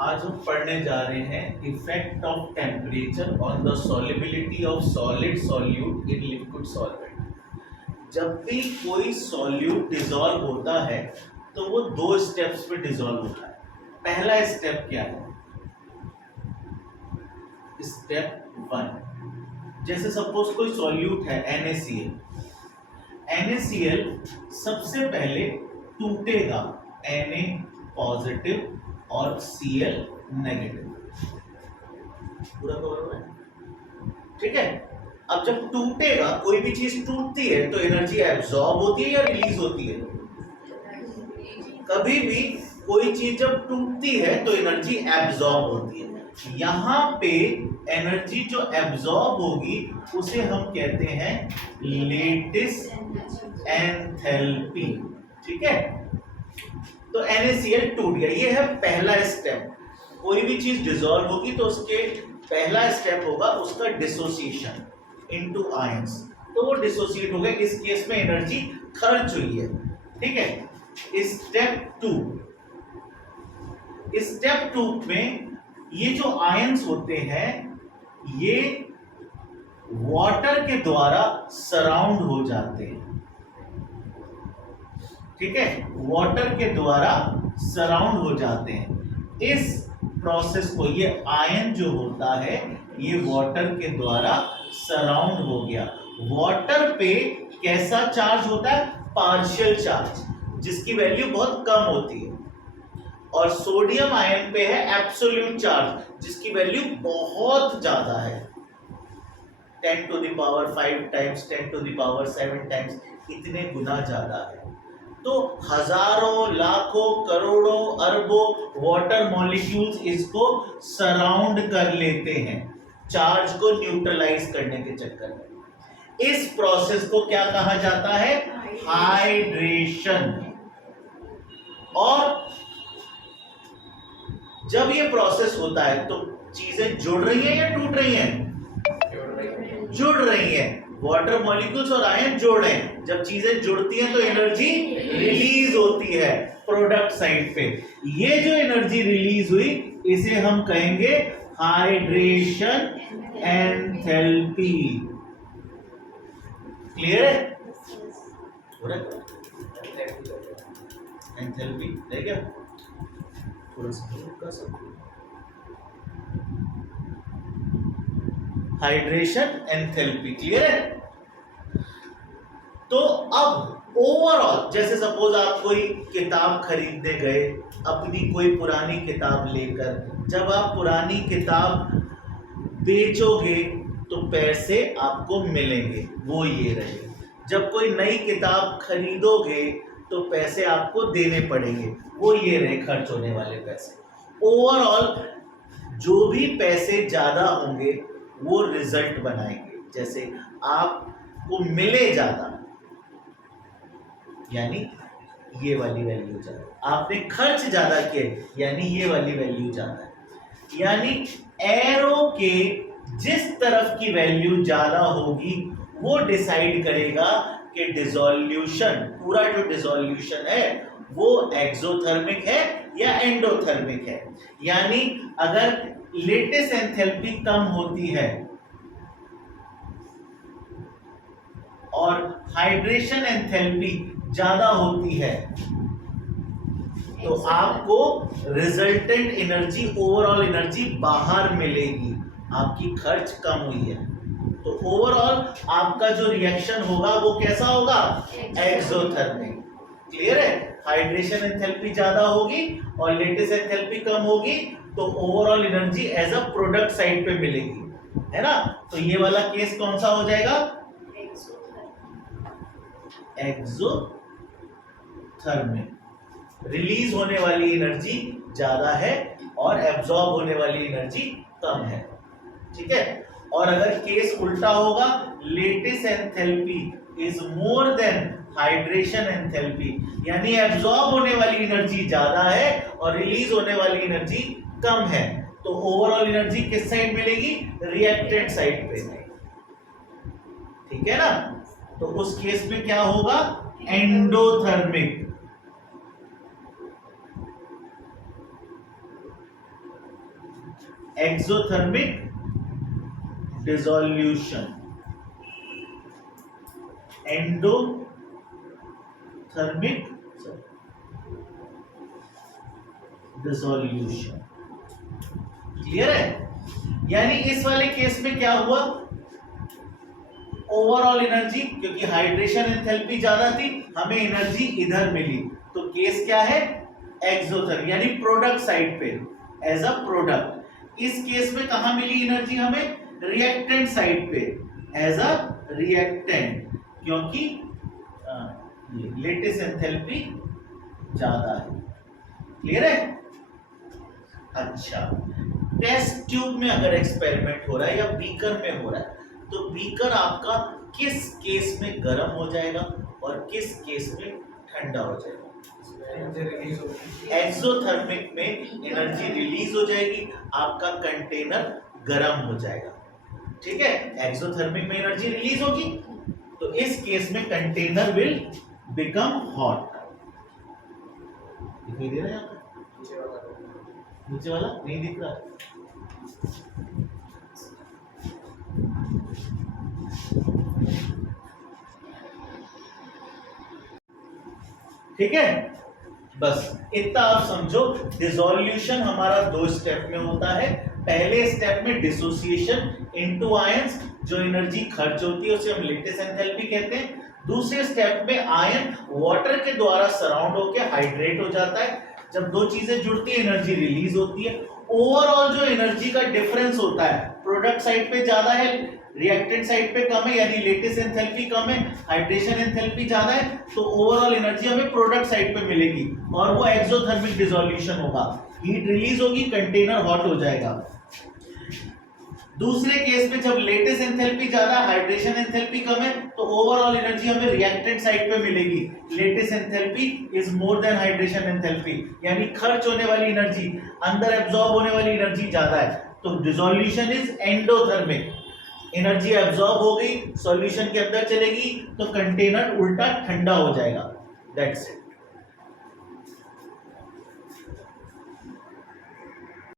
आज हम पढ़ने जा रहे हैं effect of temperature on the solubility of solid solute in liquid solvent. जब भी कोई सॉल्यूट डिसॉल्व होता है तो वो दो स्टेप्स पे डिसॉल्व होता है। पहला स्टेप क्या है? स्टेप 1, जैसे सपोज कोई सॉल्यूट है NaCl। NaCl सबसे पहले टूटेगा Na पॉजिटिव और Cl नेगेटिव। पूरा कवर हुआ है? ठीक है। अब जब टूटेगा, कोई भी चीज टूटती है तो एनर्जी एब्जॉर्ब होती है या रिलीज होती है? कभी भी कोई चीज जब टूटती है तो एनर्जी एब्जॉर्ब होती है। यहां पे एनर्जी जो एब्जॉर्ब होगी उसे हम कहते हैं लेटिस एंथैल्पी। ठीक है, तो NaCl टूट गया। ये है पहला स्टेप। कोई भी चीज डिसॉल्व होगी तो उसके पहला स्टेप होगा उसका डिसोसिएशन इनटू आयंस। तो वो डिसोसिएट हो गया। इस केस में एनर्जी खर्च हुई है। ठीक है। स्टेप टू में ये जो आयंस होते हैं ये वाटर के द्वारा सराउंड हो जाते हैं। ठीक है, वाटर के द्वारा सराउंड हो जाते हैं। इस प्रोसेस को, ये आयन जो होता है ये वाटर के द्वारा सराउंड हो गया। वाटर पे कैसा चार्ज होता है? पार्शियल चार्ज, जिसकी वैल्यू बहुत कम होती है। और सोडियम आयन पे है एब्सोल्यूट चार्ज, जिसकी वैल्यू बहुत ज्यादा है, 10 to the power 5 times, 10 to the power 7 times, इतने गुना ज्यादा है। तो हजारों, लाखों, करोड़ों, अरबों वाटर मॉलिक्यूल्स इसको सराउंड कर लेते हैं चार्ज को न्यूट्रलाइज करने के चक्कर में। इस प्रोसेस को क्या कहा जाता है? हाइड्रेशन। और जब ये प्रोसेस होता है तो चीजें जुड़ रही हैं या टूट रही हैं? जुड़ रही हैं। वाटर मॉलिक्यूल्स और आयन जोड़ रहे हैं। जब चीजें जुड़ती हैं तो एनर्जी रिलीज होती है प्रोडक्ट साइड पे। ये जो एनर्जी रिलीज हुई इसे हम कहेंगे हाइड्रेशन एंथैल्पी। क्लियर है? एंथैल्पी है क्या? थोड़ा सा हाइड्रेशन एंथैल्पी। क्लियर है? तो अब ओवरऑल, जैसे सपोज आप कोई किताब खरीदने गए अपनी कोई पुरानी किताब लेकर, जब आप पुरानी किताब बेचोगे तो पैसे आपको मिलेंगे, वो ये रहे। जब कोई नई किताब खरीदोगे तो पैसे आपको देने पड़ेंगे, वो ये रहे खर्च होने वाले पैसे। ओवरऑल जो भी पैसे ज्यादा होंगे वो रिजल्ट बनाएंगे। जैसे आपको मिले ज्यादा, यानी ये वाली वैल्यू ज्यादा, आपने खर्च ज्यादा किए यानी ये वाली वैल्यू ज्यादा है। यानी एरो के जिस तरफ की वैल्यू ज्यादा होगी वो डिसाइड करेगा कि डिसोल्यूशन, पूरा जो डिसोल्यूशन है वो एक्सोथर्मिक है या एंडोथर्मिक है। यानी अगर लेटेस्ट एंथैल्पी कम होती है और हाइड्रेशन एंथैल्पी ज्यादा होती है तो आपको रिजल्टेंट एनर्जी, ओवरऑल एनर्जी बाहर मिलेगी। आपकी खर्च कम हुई है तो ओवरऑल आपका जो रिएक्शन होगा वो कैसा होगा? एक्सोथर्मिक। क्लियर है? हाइड्रेशन एंथैल्पी ज्यादा होगी और लेटेस्ट एंथैल्पी कम होगी तो overall energy as a product side पे मिलेगी, है ना? तो ये वाला केस कौन सा हो जाएगा? एक्सोथर्मिक। रिलीज होने वाली एनर्जी ज्यादा है और एब्जॉर्ब होने वाली एनर्जी कम है। ठीक है। और अगर केस उल्टा होगा, lattice enthalpy is more than hydration enthalpy, यानी एब्जॉर्ब होने वाली एनर्जी ज्यादा है और रिलीज होने वाली एनर्जी कम है, तो ओवरऑल एनर्जी किस साइड मिलेगी? रिएक्टेंट साइड पे, ठीक है ना। तो उस केस में क्या होगा? Endothermic. Exothermic dissolution, endothermic dissolution, clear है। यानी इस वाले केस में क्या हुआ? ओवरऑल एनर्जी, क्योंकि हाइड्रेशन एंथैल्पी ज्यादा थी, हमें एनर्जी इधर मिली, तो केस क्या है? एक्सोथर्मिक, यानी प्रोडक्ट साइड पे, एज अ प्रोडक्ट। इस केस में कहां मिली एनर्जी हमें? रिएक्टेंट साइड पे, एज अ रिएक्टेंट, क्योंकि लेटिस एंथैल्पी ज्यादा है, क्लियर है। अच्छा, टेस्ट ट्यूब में अगर एक्सपेरिमेंट हो रहा है या बीकर में हो रहा है, तो बीकर आपका किस केस में गर्म हो जाएगा और किस केस में ठंडा हो जाएगा? एक्सोथर्मिक में एनर्जी रिलीज हो जाएगी, आपका कंटेनर गर्म हो जाएगा, ठीक है। एक्सोथर्मिक में एनर्जी रिलीज होगी, तो इस केस में कंटेनर विल बिकम हॉट। दिखाई दे रहा है यहाँ पर? नीचे वाला नहीं दिख रहा? ठीक है, बस इतना आप समझो। डिसोल्यूशन हमारा दो स्टेप में होता है। पहले स्टेप में डिसोसिएशन इनटू आयंस, जो एनर्जी खर्च होती है उसे हम लेटिस एंथैल्पी कहते हैं। दूसरे स्टेप में आयन वाटर के द्वारा सराउंड होकर हाइड्रेट हो जाता है। जब दो चीजें जुड़ती है एनर्जी रिलीज होती है। ओवरऑल जो एनर्जी का डिफरेंस होता है, प्रोडक्ट साइड पे ज्यादा है, रिएक्टेंट साइड पे कम है, यानी लेटिस एंथैल्पी कम है, हाइड्रेशन एंथैल्पी ज्यादा है, तो ओवरऑल एनर्जी हमें प्रोडक्ट साइड पे मिलेगी और वो एक्सोथर्मिक डिसोल्यूशन होगा। हीट रिलीज होगी, कंटेनर हॉट हो जाएगा। दूसरे केस में जब लेटिस एंथैल्पी ज्यादा, हाइड्रेशन एंथैल्पी कम है, तो ओवरऑल एनर्जी हमें रिएक्टेंट साइड पे मिलेगी। Lattice enthalpy is more than hydration enthalpy, यानी खर्च होने वाली एनर्जी, अंदर एब्जॉर्ब होने वाली एनर्जी ज्यादा है, तो dissolution is endothermic. Energy absorb हो गई, सॉल्यूशन के अंदर चलेगी, तो कंटेनर उल्टा ठंडा हो जाएगा। That's it.